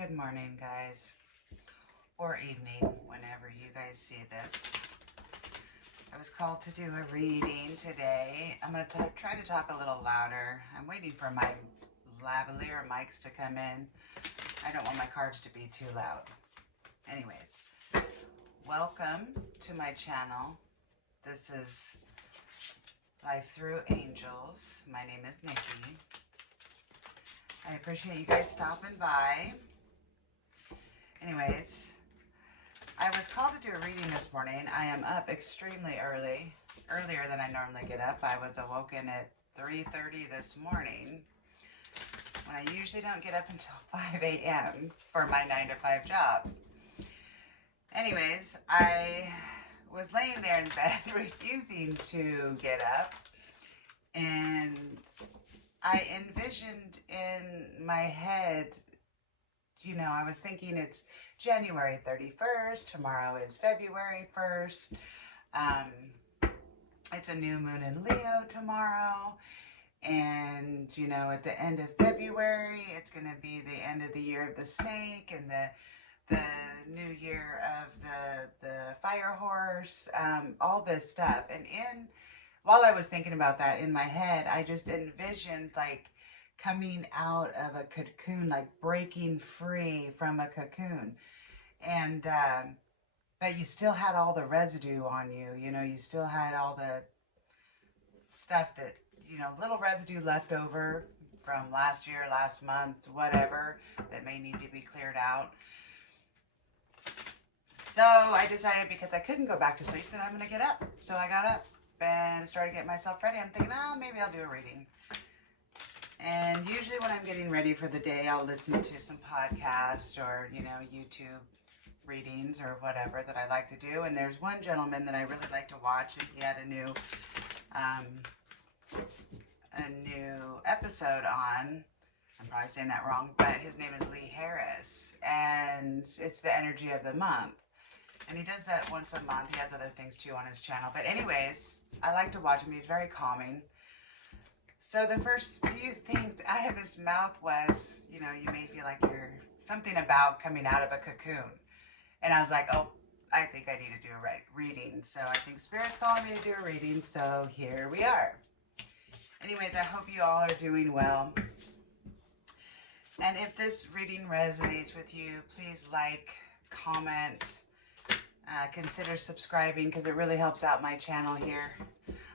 Good morning, guys, or evening, whenever you guys see this. I was called to do a reading today. I'm going to try to talk a little louder. I'm waiting for my lavalier mics to come in. I don't want my cards to be too loud. Anyways, welcome to my channel. This is Life Through Angels. My name is Nikki. I appreciate you guys stopping by. Anyways, I was called to do a reading this morning. I am up extremely early, earlier than I normally get up. I was awoken at 3:30 this morning, when I usually don't get up until 5 a.m. for my 9 to 5 job. Anyways, I was laying there in bed refusing to get up, and I envisioned in my head, I was thinking it's January 31st, tomorrow is February 1st, it's a new moon in Leo tomorrow, and, at the end of February, it's going to be the end of the year of the snake, and the new year of the fire horse, all this stuff. And while I was thinking about that in my head, I just envisioned, like, coming out of a cocoon, like breaking free from a cocoon. And, but you still had all the residue on you, you still had all the stuff that, little residue left over from last year, last month, whatever, that may need to be cleared out. So I decided, because I couldn't go back to sleep, that I'm going to get up. So I got up and started getting myself ready. I'm thinking, maybe I'll do a reading. And usually when I'm getting ready for the day, I'll listen to some podcast or, YouTube readings or whatever that I like to do. And there's one gentleman that I really like to watch, and he had a new episode on. I'm probably saying that wrong, but his name is Lee Harris, and it's the energy of the month. And he does that once a month. He has other things too on his channel. But anyways, I like to watch him. He's very calming. So the first few things out of his mouth was, you may feel like you're something about coming out of a cocoon. And I was like, oh, I think I need to do a reading. So I think Spirit's calling me to do a reading. So here we are. Anyways, I hope you all are doing well. And if this reading resonates with you, please like, comment, consider subscribing, because it really helps out my channel here.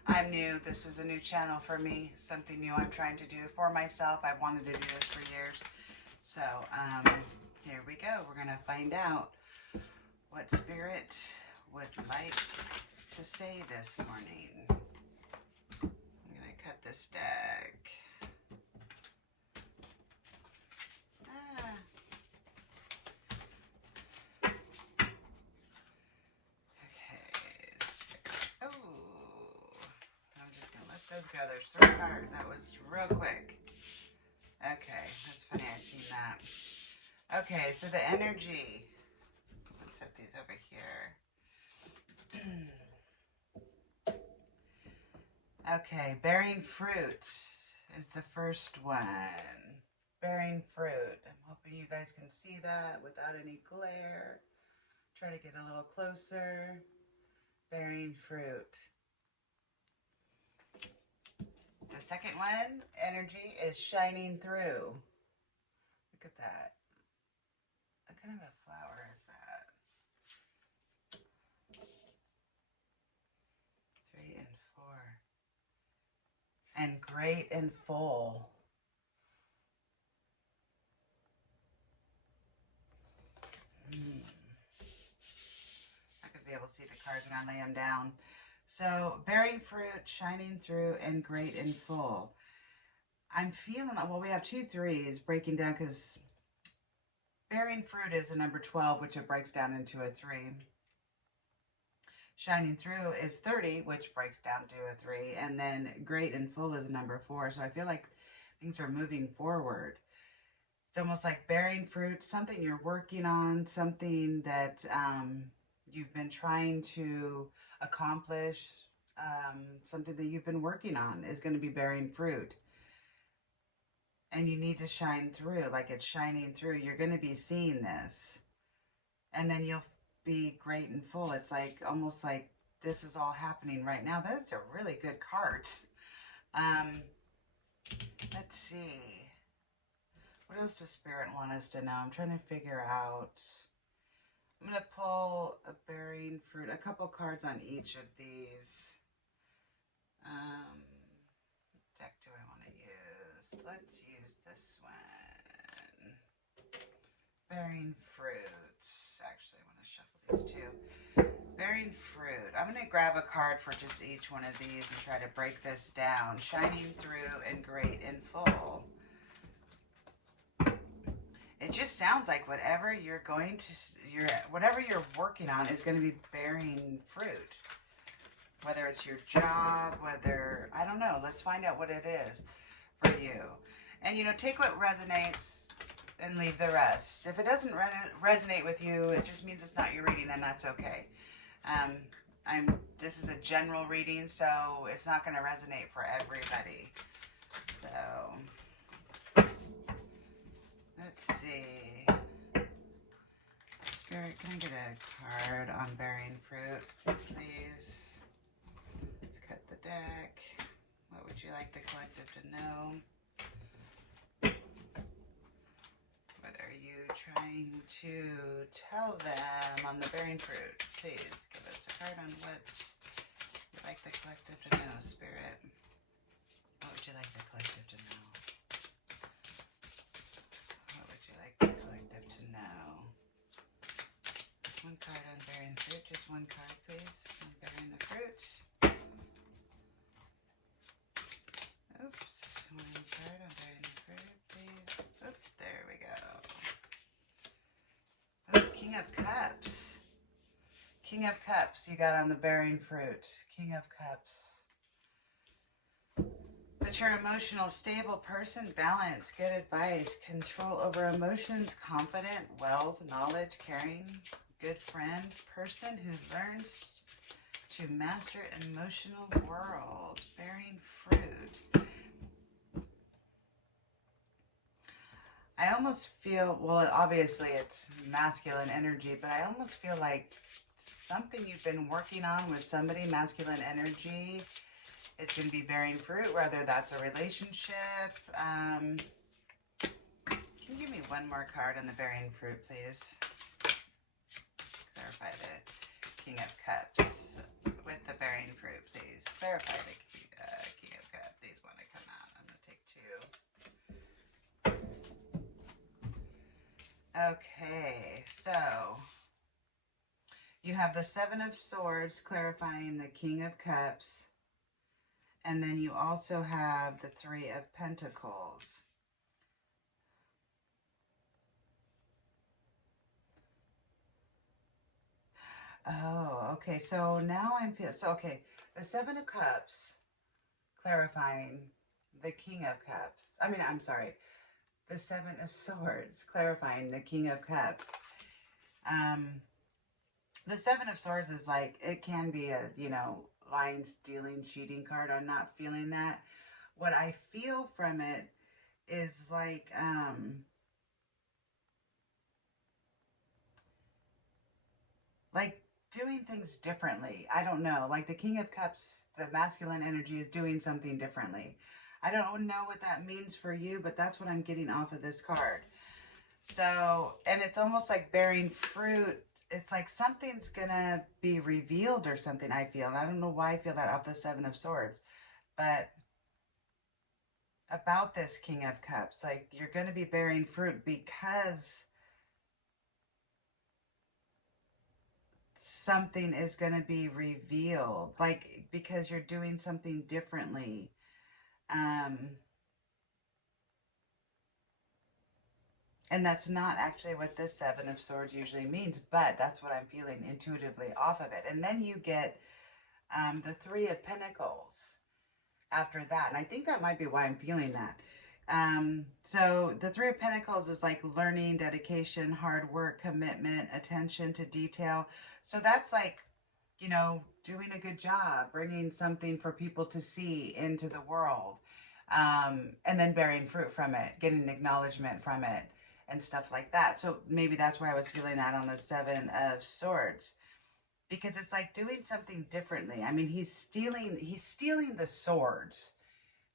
I'm new. This is a new channel for me, something new I'm trying to do for myself. I wanted to do this for years. So here we go. We're going to find out what Spirit would like to say this morning. I'm going to cut this deck. Those go. There's 3 cards. That was real quick. Okay, that's funny. I've seen that. Okay, so the energy. Let's set these over here. Okay, bearing fruit is the first one. Bearing fruit. I'm hoping you guys can see that without any glare. Try to get a little closer. Bearing fruit. The second one, energy, is shining through. Look at that. What kind of a flower is that? 3 and 4. And great and full. I could be able to see the cards when I lay them down. So, bearing fruit, shining through, and great and full. I'm feeling, well, we have 2 3s breaking down, because bearing fruit is a number 12, which it breaks down into a 3. Shining through is 30, which breaks down to a 3. And then great and full is number 4. So I feel like things are moving forward. It's almost like bearing fruit, something you're working on, something that you've been trying to accomplish, something that you've been working on is going to be bearing fruit. and you need to shine through, like it's shining through. You're going to be seeing this, and then you'll be great and full. It's like almost like this is all happening right now. Those are really good cards. Um, let's see. What else does Spirit want us to know? I'm trying to figure out. I'm going to pull a bearing fruit, a couple cards on each of these. What deck do I want to use? Let's use this one. Bearing fruits. Actually, I want to shuffle these two. Bearing fruit. I'm going to grab a card for just each one of these and try to break this down. Shining through and great and full. It just sounds like whatever you're whatever you're working on is going to be bearing fruit. Whether it's your job, whether, I don't know, let's find out what it is for you. And, take what resonates and leave the rest. If it doesn't resonate with you, it just means it's not your reading, and that's okay. This is a general reading, so it's not going to resonate for everybody. So, let's see. Spirit, can I get a card on bearing fruit, please? Let's cut the deck. What would you like the collective to know? What are you trying to tell them on the bearing fruit? Please give us a card on what you'd like the collective to know, Spirit. What would you like the collective to know? What would you like the collective to know? Just one card on bearing fruit. Just one card, please, on bearing the fruit. Oops. One card on bearing the fruit, please. Oops, there we go. Oh, King of Cups. King of Cups you got on the bearing fruit. King of Cups. But you're an emotional, stable person, balance, good advice, control over emotions, confident, wealth, knowledge, caring, good friend, person who learns to master emotional world, bearing fruit. I almost feel, well, obviously it's masculine energy, but I almost feel like something you've been working on with somebody, masculine energy, it's going to be bearing fruit, whether that's a relationship. Can you give me one more card on the bearing fruit, please? Clarify the King of Cups with the bearing fruit, please. Clarify the King of Cups. These want to come out. I'm going to take two. Okay, so you have the Seven of Swords clarifying the King of Cups. And then you also have the Three of Pentacles. Oh, okay. So now I'm feeling, so okay, the Seven of Cups clarifying the King of Cups. I'm sorry, the Seven of Swords clarifying the King of Cups. The Seven of Swords is like, it can be a, lying, stealing, cheating card. I'm not feeling that. What I feel from it is like, doing things differently. I don't know. Like the King of Cups, the masculine energy is doing something differently. I don't know what that means for you, but that's what I'm getting off of this card. So, and it's almost like bearing fruit. It's like something's going to be revealed or something, I feel. I don't know why I feel that off the Seven of Swords. But about this King of Cups, like you're going to be bearing fruit because something is going to be revealed, like because you're doing something differently. And that's not actually what this Seven of Swords usually means, but that's what I'm feeling intuitively off of it. And then you get the Three of Pentacles after that. And I think that might be why I'm feeling that. So the Three of Pentacles is like learning, dedication, hard work, commitment, attention to detail. So that's like, doing a good job, bringing something for people to see into the world. and then bearing fruit from it, getting acknowledgement from it, and stuff like that. So maybe that's why I was feeling that on the Seven of Swords, because it's like doing something differently. I mean, he's stealing the swords.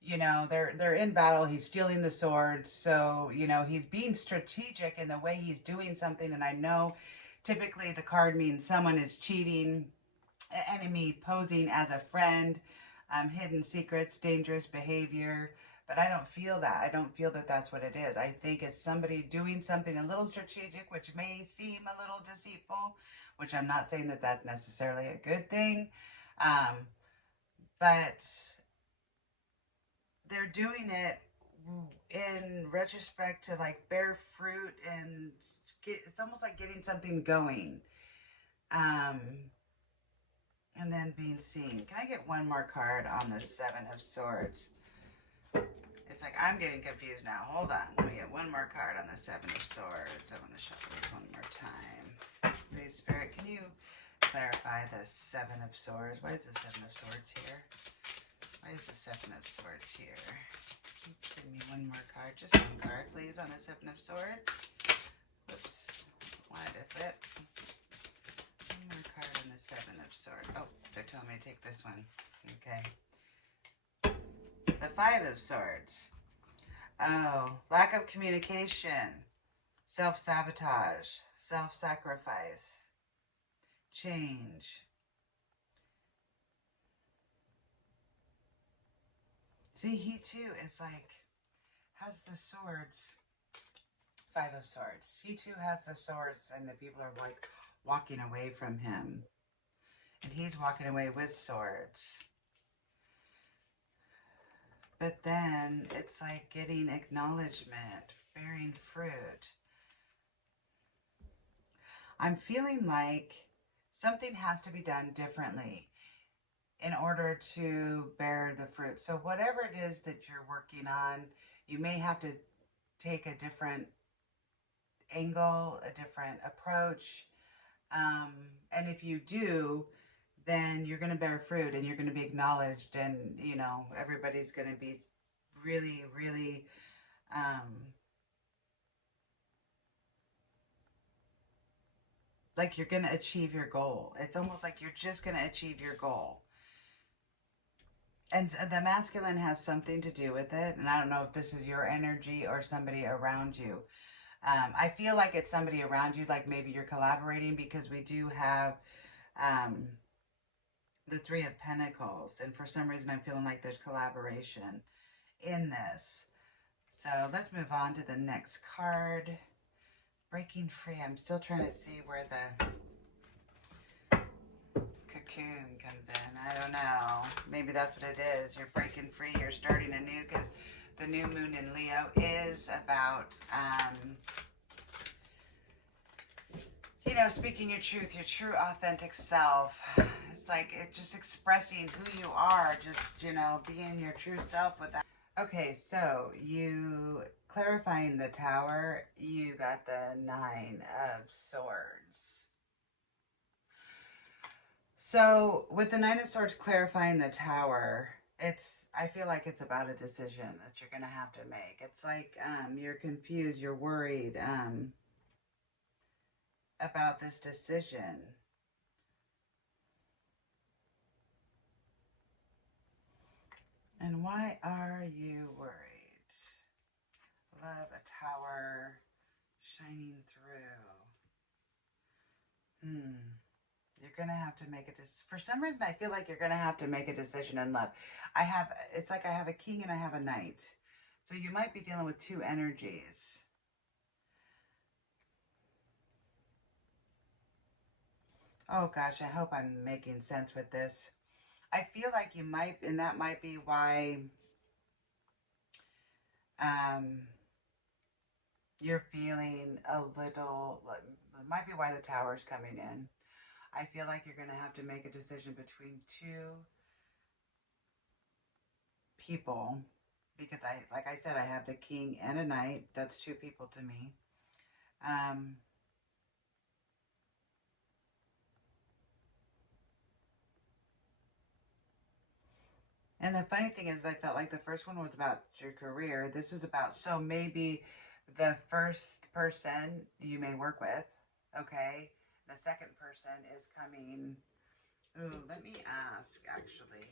You know, they're in battle. He's stealing the swords. So, you know, he's being strategic in the way he's doing something. And I know typically the card means someone is cheating, an enemy posing as a friend, hidden secrets, dangerous behavior. But I don't feel that. I don't feel that that's what it is. I think it's somebody doing something a little strategic, which may seem a little deceitful, which I'm not saying that that's necessarily a good thing. Um, but they're doing it in retrospect to like bear fruit and it's almost like getting something going. Um, and then being seen. Can I get one more card on the Seven of Swords? It's like I'm getting confused now. Hold on. Let me get one more card on the Seven of Swords. I want to shuffle this one more time. Please, Spirit, can you clarify the Seven of Swords? Why is the Seven of Swords here? Why is the Seven of Swords here? Give me one more card. Just one card, please, on the Seven of Swords. Whoops. Wanted to flip. One more card on the Seven of Swords. Oh, they're telling me to take this one. Okay. The Five of Swords. Oh, lack of communication. Self-sabotage. Self-sacrifice. Change. See, he too is like, has the swords. Five of Swords. He too has the swords and the people are like walking away from him. And he's walking away with swords. But then it's like getting acknowledgement, bearing fruit. I'm feeling like something has to be done differently in order to bear the fruit. So whatever it is that you're working on, you may have to take a different angle, a different approach. And if you do, then you're going to bear fruit and you're going to be acknowledged and, you know, everybody's going to be really, really, like you're going to achieve your goal. It's almost like you're just going to achieve your goal. And the masculine has something to do with it. And I don't know if this is your energy or somebody around you. I feel like it's somebody around you, like maybe you're collaborating because we do have the Three of Pentacles. And for some reason, I'm feeling like there's collaboration in this. So let's move on to the next card. Breaking free. I'm still trying to see where the cocoon comes in. I don't know. Maybe that's what it is. You're breaking free. You're starting anew because the new moon in Leo is about, you know, speaking your truth, your true authentic self. It's like it's just expressing who you are, just, you know, being your true self without. Okay, so you clarifying the Tower, you got the Nine of Swords. So with the Nine of Swords clarifying the Tower, I feel like it's about a decision that you're going to have to make. It's like you're confused, you're worried about this decision. And why are you worried? Love, a tower shining through. You're going to have to make for some reason, I feel like you're going to have to make a decision in love. It's like I have a king and I have a knight. So you might be dealing with two energies. Oh gosh, I hope I'm making sense with this. I feel like you might, and that might be why you're feeling a little, it might be why the Tower's coming in. I feel like you're going to have to make a decision between two people because like I said, I have the king and a knight. That's two people to me. And the funny thing is, I felt like the first one was about your career. This is about, so maybe the first person you may work with, okay? The second person is coming. Ooh, let me ask, actually.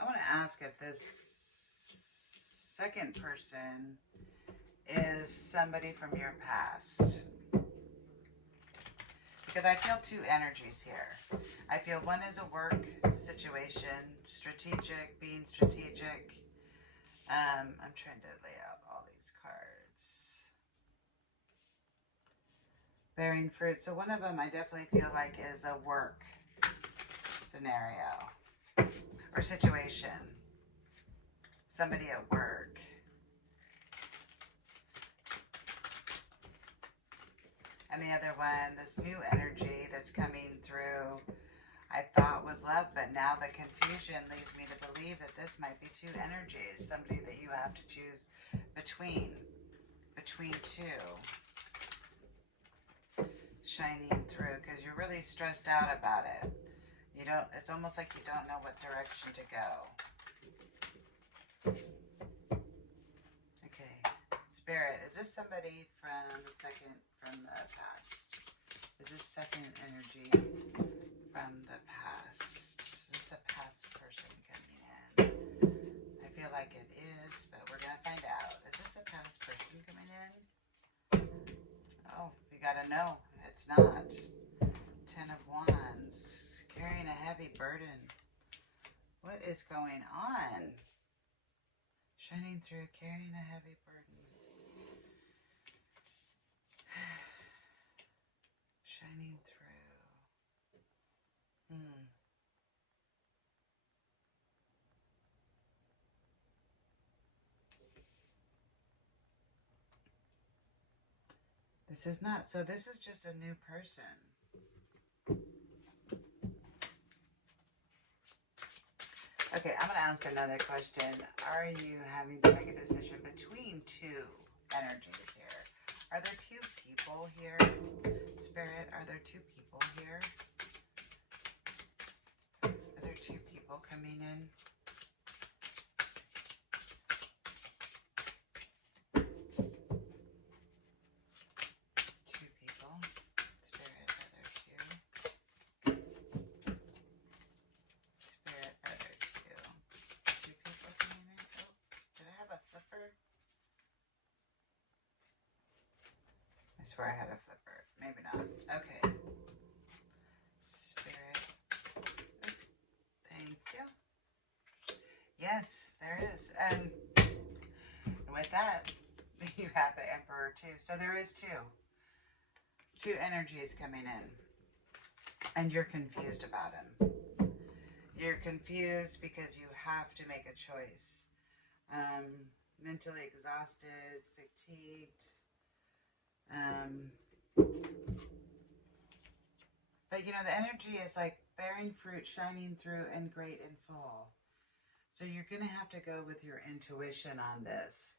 I want to ask if this second person is somebody from your past. Because I feel two energies here. I feel one is a work situation, strategic, being strategic. I'm trying to lay out all these cards. Bearing fruit. So one of them I definitely feel like is a work scenario or situation. Somebody at work. And the other one, this new energy that's coming through, I thought was love, but now the confusion leads me to believe that this might be two energies. Somebody that you have to choose between two. Shining through, because you're really stressed out about it. You don't, it's almost like you don't know what direction to go. Okay, Spirit, is this somebody from the past? Is this second energy from the past? Is this a past person coming in? I feel like it is, but we're going to find out. Is this a past person coming in? Oh, we got to know. It's not. 10 of Wands. Carrying a heavy burden. What is going on? Shining through, carrying a heavy burden. Shining through. This is not, so this is just a new person. Okay, I'm going to ask another question. Are you having to make a decision between two energies here? Are there two people here? Spirit, are there two people here? Are there two people coming in? Two people. Spirit, are there two? Spirit, are there two? Two people coming in? Oh, did I have a flipper? I swear I had a flipper. Maybe not. Okay. Spirit. Thank you. Yes, there is. And with that, you have the Emperor too. So there is two energies coming in. And you're confused about them. You're confused because you have to make a choice. Mentally exhausted, fatigued. But you know, the energy is like bearing fruit, shining through, and great in full. So you're going to have to go with your intuition on this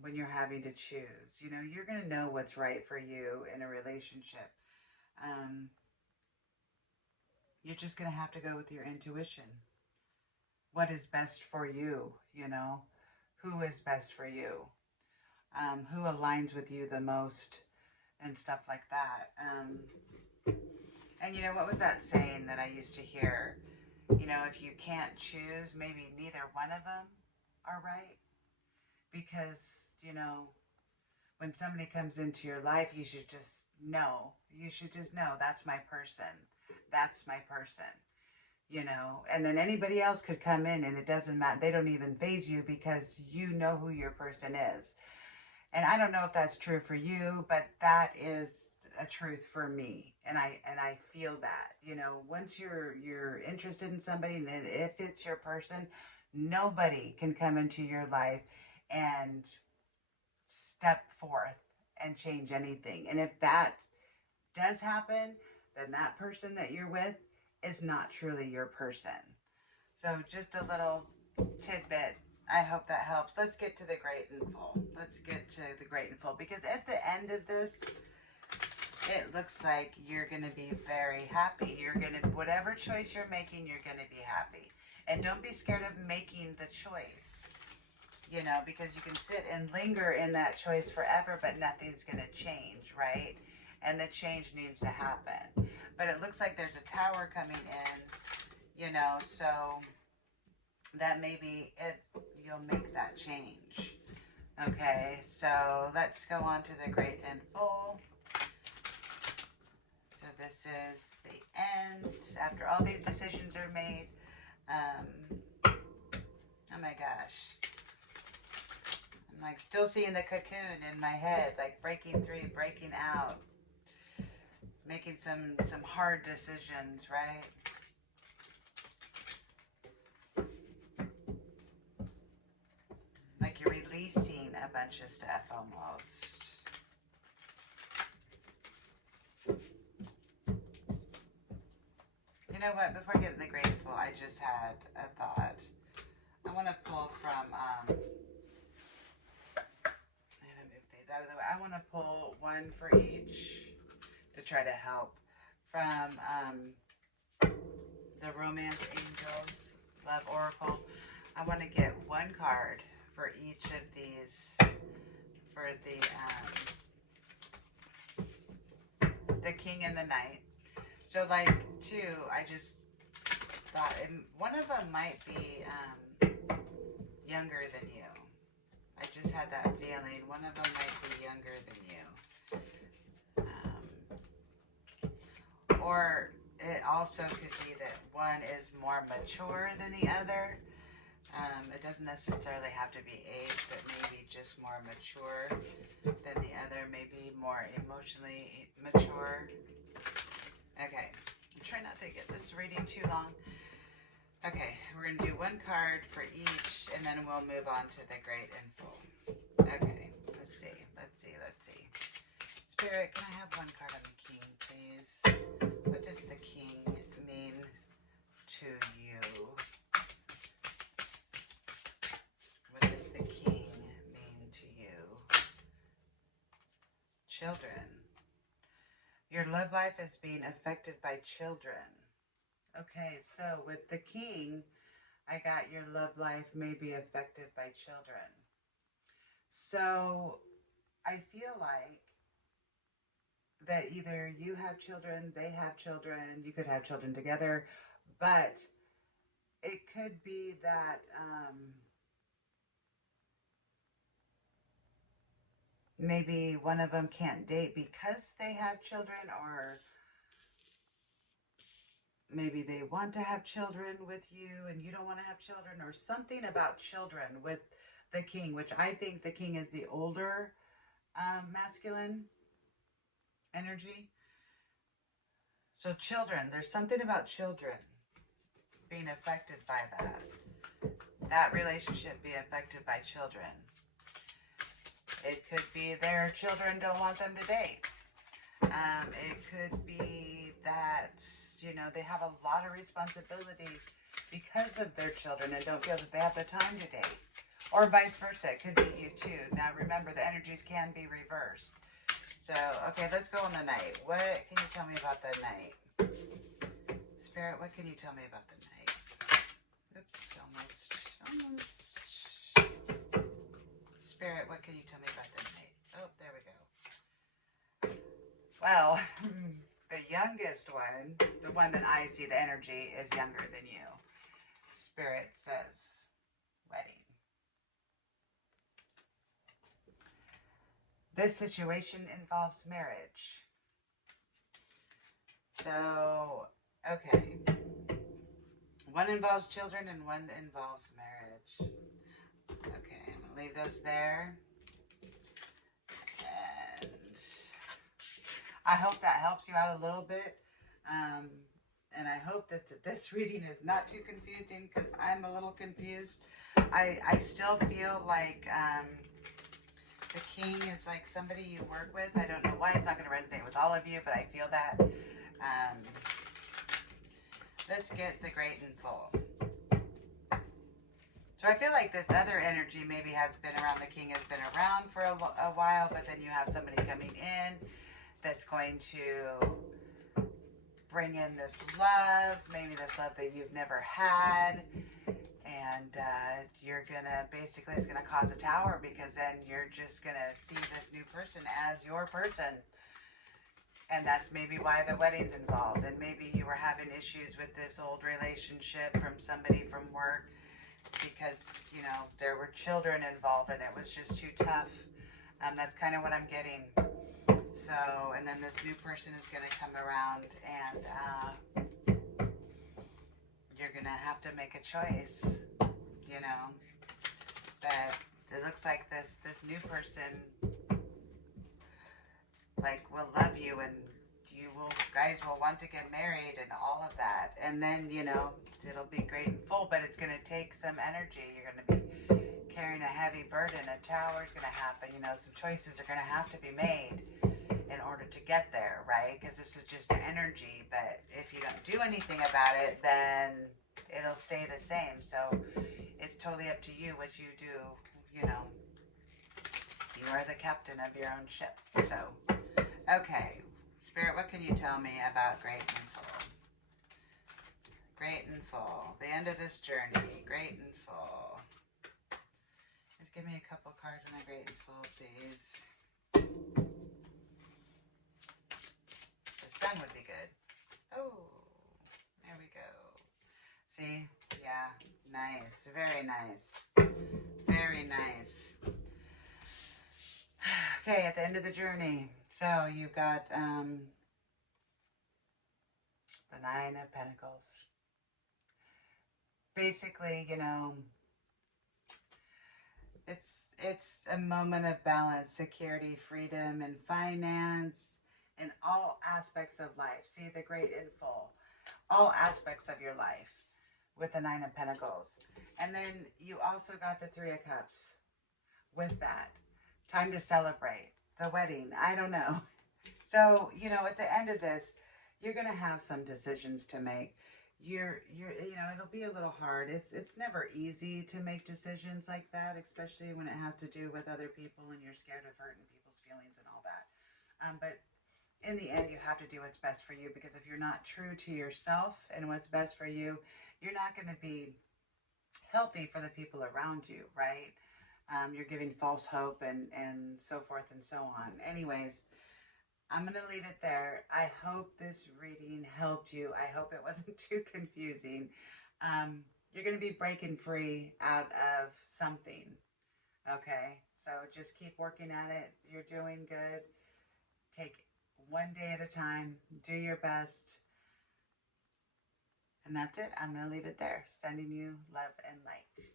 when you're having to choose. You know, you're going to know what's right for you in a relationship. You're just going to have to go with your intuition. What is best for you, you know? Who is best for you? Who aligns with you the most and stuff like that. And you know, what was that saying that I used to hear? You know, if you can't choose, maybe neither one of them are right. Because, you know, when somebody comes into your life, you should just know. You should just know that's my person. That's my person. You know, and then anybody else could come in and it doesn't matter. They don't even phase you because you know who your person is. And I don't know if that's true for you, but that is a truth for me. And I feel that, you know, once you're interested in somebody and if it's your person, nobody can come into your life and step forth and change anything. And if that does happen, then that person that you're with is not truly your person. So just a little tidbit. I hope that helps. Let's get to the great and full. Let's get to the great and full. Because at the end of this, it looks like you're going to be very happy. You're going to, whatever choice you're making, you're going to be happy. And don't be scared of making the choice, you know, because you can sit and linger in that choice forever, but nothing's going to change, right? And the change needs to happen. But it looks like there's a tower coming in, you know, so that maybe you'll make that change. Okay, so let's go on to the great and full. So this is the end. After all these decisions are made, oh my gosh. I'm like still seeing the cocoon in my head, like breaking through, breaking out, making some hard decisions, right? Like you're releasing a bunch of stuff almost. You know what? Before getting the grateful, I just had a thought. I want to pull from, I'm going to move these out of the way. I want to pull one for each to try to help from the Romance Angels Love Oracle. I want to get one card for each of these for the King and the Knight. So like two, I just thought one of them might be younger than you. I just had that feeling. One of them might be younger than you. Or it also could be that one is more mature than the other. It doesn't necessarily have to be age, but maybe just more mature than the other. Maybe more emotionally mature. Okay. I'm trying not to get this reading too long. Okay, we're going to do one card for each, and then we'll move on to the great and full. Okay, let's see. Spirit, can I have one card on the King, please? What does the King mean to you? What does the King mean to you? Children. Your love life is being affected by children. Okay, so with the King, I got your love life may be affected by children. So I feel like that either you have children, they have children, you could have children together, but it could be that maybe one of them can't date because they have children, or maybe they want to have children with you and you don't want to have children, or something about children with the King, which I think the King is the older masculine energy. So children, there's something about children being affected by that relationship being affected by children. It could be their children don't want them to date. It could be that, you know, they have a lot of responsibility because of their children and don't feel that they have the time to date. Or vice versa. It could be you too. Now remember, the energies can be reversed. So, okay, let's go on the Knight. What can you tell me about the Knight? Spirit, what can you tell me about the Knight? Oops, almost. Spirit, what can you tell me about the Knight? Oh, there we go. Well, the youngest one, the one that I see the energy is younger than you. Spirit says wedding. This situation involves marriage. So, okay. One involves children and one involves marriage. Okay, I'm going to leave those there. And I hope that helps you out a little bit. And I hope that this reading is not too confusing, because I'm a little confused. I still feel like the King is like somebody you work with. I don't know why it's not going to resonate with all of you, but I feel that. Let's get the great and full. So I feel like this other energy maybe has been around. The King has been around for a while, but then you have somebody coming in that's going to bring in this love, maybe this love that you've never had. And you're gonna basically, it's gonna cause a tower, because then you're just gonna see this new person as your person. And that's maybe why the wedding's involved. And maybe you were having issues with this old relationship from somebody from work, because, you know, there were children involved and it was just too tough. That's kind of what I'm getting. So, and then this new person is going to come around, and you're going to have to make a choice, you know. But it looks like this new person, like, will love you, and you guys will want to get married and all of that. And then, you know, it'll be great and full, but it's going to take some energy. You're going to be carrying a heavy burden. A tower's going to happen. You know, some choices are going to have to be made in order to get there, right? Because this is just energy. But if you don't do anything about it, then it'll stay the same. So it's totally up to you what you do. You know, you are the captain of your own ship. So, okay, Spirit, what can you tell me about great and full? Great and full. The end of this journey. Great and full. Just give me a couple cards on the great and full, please. The sun would be good. Oh, there we go. See? Yeah, nice. Very nice. Very nice. Okay, at the end of the journey. So you've got the Nine of Pentacles. Basically, you know, it's a moment of balance, security, freedom, and finance, in all aspects of life. See, the great and full. All aspects of your life with the Nine of Pentacles. And then you also got the Three of Cups with that. Time to celebrate. The wedding. I don't know. So, you know, at the end of this, you're going to have some decisions to make. You know, it'll be a little hard. It's never easy to make decisions like that, especially when it has to do with other people and you're scared of hurting people's feelings and all that. But in the end, you have to do what's best for you, because if you're not true to yourself and what's best for you, you're not going to be healthy for the people around you, right? You're giving false hope and so forth and so on. Anyways, I'm going to leave it there. I hope this reading helped you. I hope it wasn't too confusing. You're going to be breaking free out of something. Okay? So just keep working at it. You're doing good. Take one day at a time. Do your best. And that's it. I'm going to leave it there. Sending you love and light.